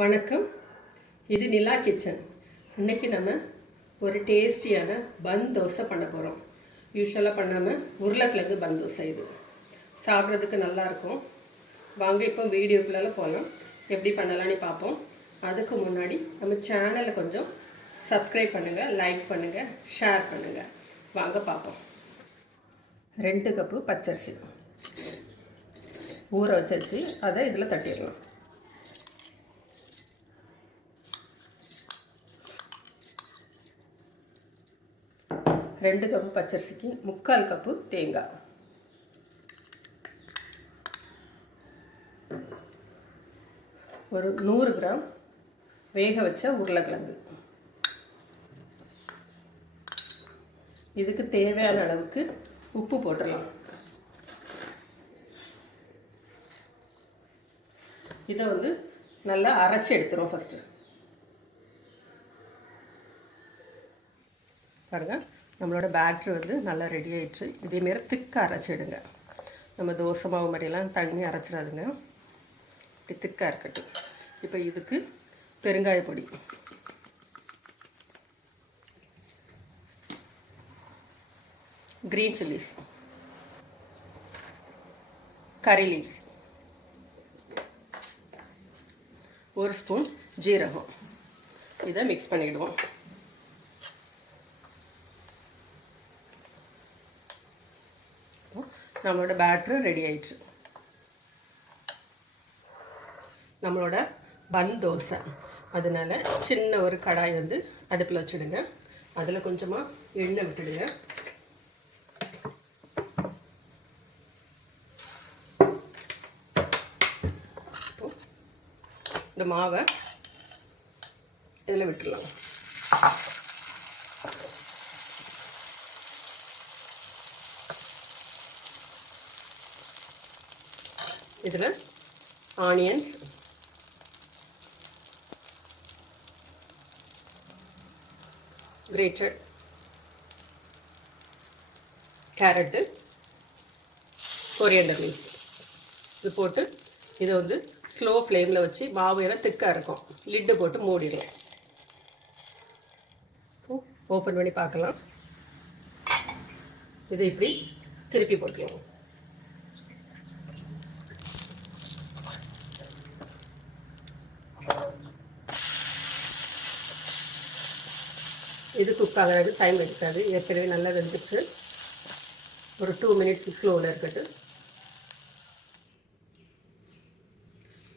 வணக்கம். இது நிலா கிச்சன். இன்றைக்கி நம்ம ஒரு டேஸ்டியான பன் தோசை பண்ண போகிறோம். யூஸ்வலாக பண்ணாமல் உருளைக்கிழங்கு பன் தோசை. இது சாப்பிட்றதுக்கு நல்லாயிருக்கும். வாங்க இப்போ வீடியோக்குள்ளால போகலாம். எப்படி பண்ணலான்னு பார்ப்போம். அதுக்கு முன்னாடி நம்ம சேனலை கொஞ்சம் சப்ஸ்கிரைப் பண்ணுங்கள், லைக் பண்ணுங்கள், ஷேர் பண்ணுங்கள். வாங்க பார்ப்போம். 2 கப்பு பச்சரிசி ஊற வச்சாச்சு. அதை இதில் தட்டிடலாம். 2 கப்பு பச்சரிசிக்கு 3/4 கப்பு தேங்காய், ஒரு 100 கிராம் வேக வச்ச உருளைக்கிழங்கு. இதுக்கு தேவையான அளவுக்கு உப்பு போட்டுடலாம். இதை நல்லா அரைச்சி எடுத்துரும். ஃபஸ்ட்டு பாருங்கள், நம்மளோட பேட்ரு நல்லா ரெடி ஆகிடுச்சு. இதேமாரி திக்காக அரைச்சிடுங்க. நம்ம தோசை மாவு மாதிரிலாம் தண்ணி அரைச்சிடாதுங்க. இப்படி திக்காக இருக்கட்டும். இப்போ இதுக்கு பெருங்காய பொடி, க்ரீன் சில்லிஸ், கறி லீவ்ஸ், 1 ஸ்பூன் ஜீரகம். இதை மிக்ஸ் பண்ணிவிடுவோம். நம்மளோட பேட்ரு ரெடி ஆயிடுச்சு. நம்மளோட பன் தோசை, அதனால் சின்ன ஒரு கடாய் அடுப்பில் வச்சுடுங்க. அதில் கொஞ்சமாக எண்ணெய் விட்டுடுங்க. இந்த மாவை இதில் விட்டுடலாம். இதில் ஆனியன்ஸ், கிரேட்டட் கேரட்டு, கொரியாண்டர் லீவ்ஸ் இது போட்டு இதை ஸ்லோ ஃப்ளேமில் வச்சு, மாவு எல்லாம் திக்காக இருக்கும், லிட்டு போட்டு மூடிடலாம். ஓப்பன் பண்ணி பார்க்கலாம். இதை இப்படி திருப்பி போட்டுக்கலாம். இது குக் ஆகிறது டைம் எடுக்காது. ஏற்கனவே நல்லா வெந்துச்சு. ஒரு 2 மினிட்ஸ் ஸ்லோவில் இருக்கட்டும்.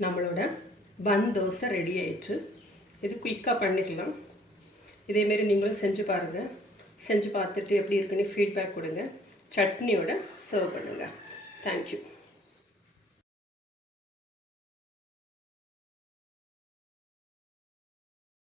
நம்மளோட பன் தோசை ரெடி ஆயிடுச்சு. இது குயிக்காக பண்ணிக்கலாம். இதேமாரி நீங்களும் செஞ்சு பாருங்கள். செஞ்சு பார்த்துட்டு எப்படி இருக்குன்னு ஃபீட்பேக் கொடுங்க. சட்னியோட சர்வ் பண்ணுங்கள். தேங்க்யூ.